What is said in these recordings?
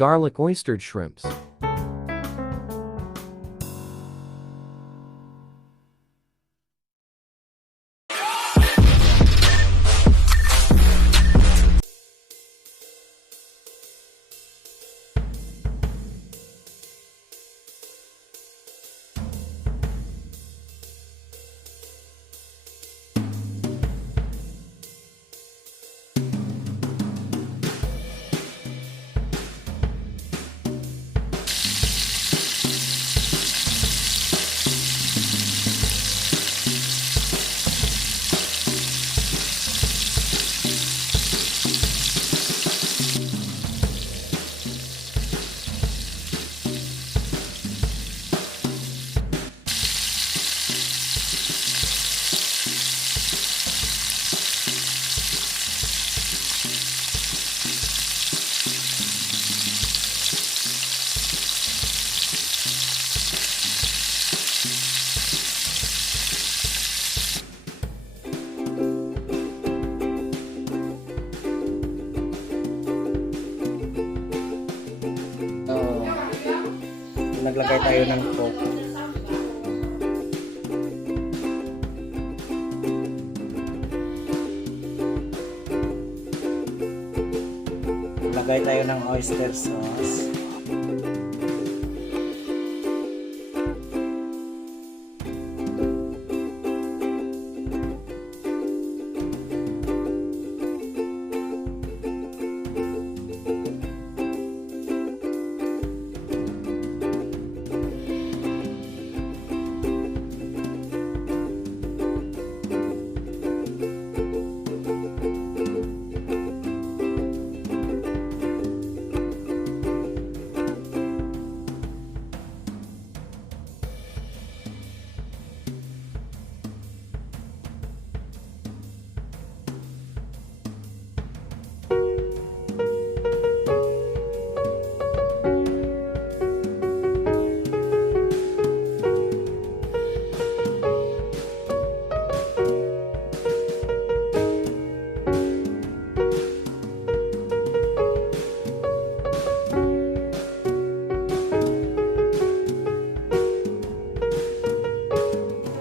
garlic oystered shrimps. Naglagay tayo ng coke. Naglagay tayo ng oyster sauce.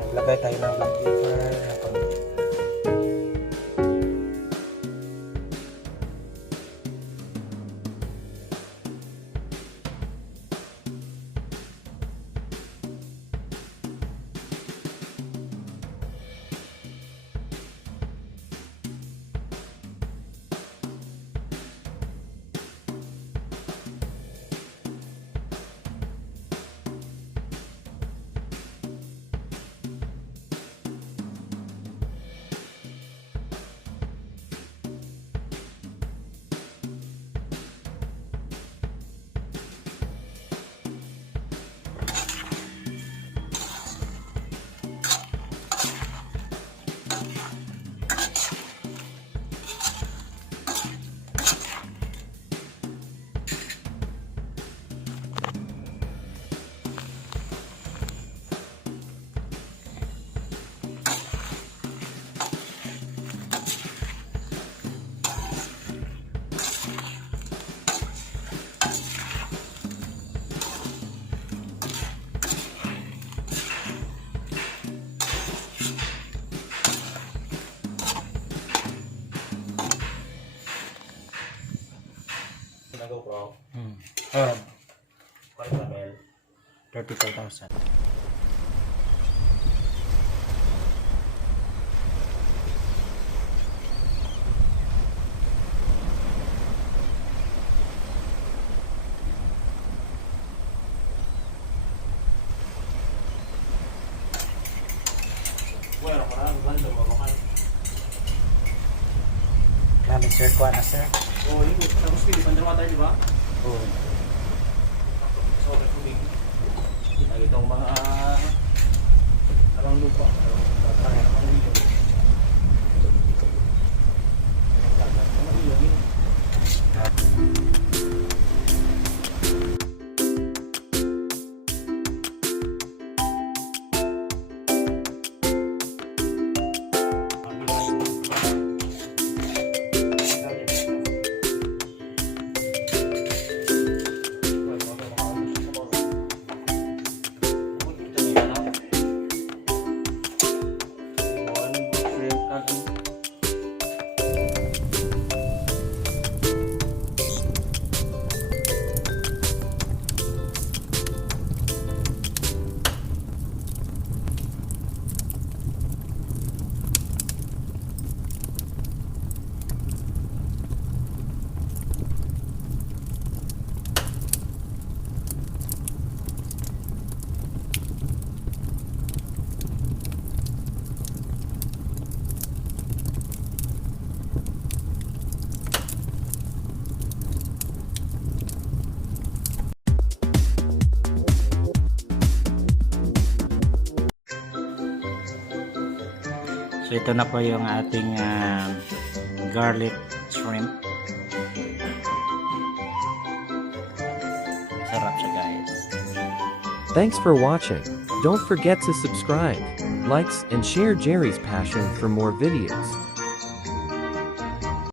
Naglagay tayo ng black pepper. GoPro. 35,000. Bueno, parang ganda mo kan. Namin sir, kuha na sir. Oh, ini tapos pili pandrawata di ba? Oo. So, tubig. Kita itong mga alang lupa. Tatangay naman dito. So ito na po yung ating garlic shrimp. Sarap siya guys. Thanks for watching. Don't forget to subscribe, likes, and share Jerry's passion for more videos.